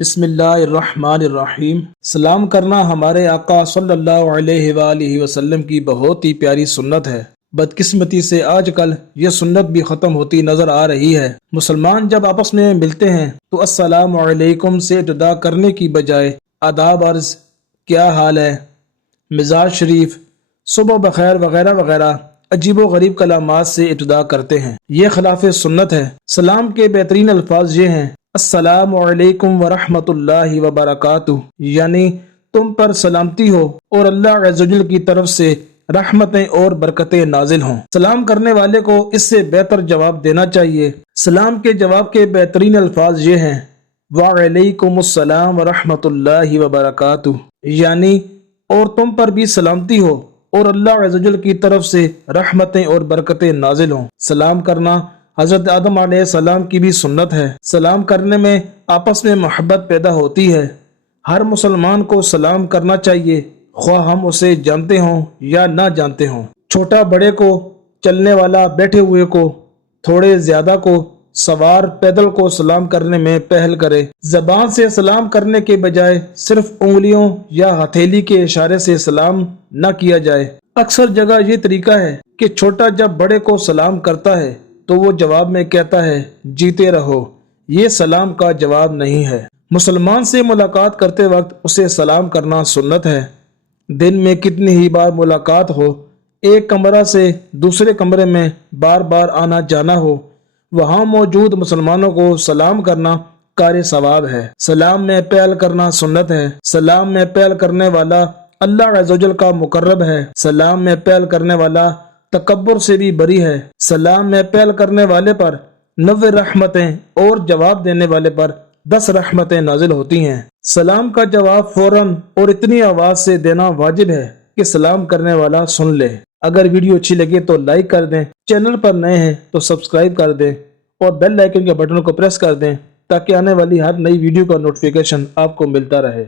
بسم اللہ الرحمن الرحیم۔ سلام کرنا ہمارے آقا صلی اللہ علیہ وآلہ وسلم کی بہت ہی پیاری سنت ہے۔ بدقسمتی سے آج کل یہ سنت بھی ختم ہوتی نظر آ رہی ہے۔ مسلمان جب آپس میں ملتے ہیں تو السلام علیکم سے ابتدا کرنے کی بجائے آداب عرض، کیا حال ہے، مزاج شریف، صبح بخیر وغیرہ وغیرہ عجیب و غریب کلمات سے ابتدا کرتے ہیں۔ یہ خلاف سنت ہے۔ سلام کے بہترین الفاظ یہ ہیں: السلام علیکم ورحمۃ اللہ وبرکاتہ، یعنی تم پر سلامتی ہو اور اللہ عز و جل کی طرف سے رحمتیں اور برکتیں نازل ہوں۔ سلام کرنے والے کو اس سے بہتر جواب دینا چاہیے۔ سلام کے جواب کے بہترین الفاظ یہ ہیں: وعلیکم السلام ورحمۃ اللہ وبرکاتہ، یعنی اور تم پر بھی سلامتی ہو اور اللہ عز و جل کی طرف سے رحمتیں اور برکتیں نازل ہوں۔ سلام کرنا حضرت آدم علیہ السلام کی بھی سنت ہے۔ سلام کرنے میں آپس میں محبت پیدا ہوتی ہے۔ ہر مسلمان کو سلام کرنا چاہیے، خواہ ہم اسے جانتے ہوں یا نہ جانتے ہوں۔ چھوٹا بڑے کو، چلنے والا بیٹھے ہوئے کو، تھوڑے زیادہ کو، سوار پیدل کو سلام کرنے میں پہل کرے۔ زبان سے سلام کرنے کے بجائے صرف انگلیوں یا ہتھیلی کے اشارے سے سلام نہ کیا جائے۔ اکثر جگہ یہ طریقہ ہے کہ چھوٹا جب بڑے کو سلام کرتا ہے تو وہ جواب میں کہتا ہے جیتے رہو۔ یہ سلام کا جواب نہیں ہے۔ مسلمان سے ملاقات کرتے وقت اسے سلام کرنا سنت ہے۔ دن میں کتنی ہی بار ملاقات ہو، ایک کمرہ سے دوسرے کمرے میں بار بار آنا جانا ہو، وہاں موجود مسلمانوں کو سلام کرنا کار ثواب ہے۔ سلام میں پہل کرنا سنت ہے۔ سلام میں پہل کرنے والا اللہ عز و جل کا مقرب ہے۔ سلام میں پہل کرنے والا تکبر سے بھی بری ہے۔ سلام میں پہل کرنے والے پر 90 رحمتیں اور جواب دینے والے پر 10 رحمتیں نازل ہوتی ہیں۔ سلام کا جواب فوراً اور اتنی آواز سے دینا واجب ہے کہ سلام کرنے والا سن لے۔ اگر ویڈیو اچھی لگے تو لائک کر دیں، چینل پر نئے ہیں تو سبسکرائب کر دیں اور بیل آئیکن کے بٹن کو پریس کر دیں تاکہ آنے والی ہر نئی ویڈیو کا نوٹیفیکیشن آپ کو ملتا رہے۔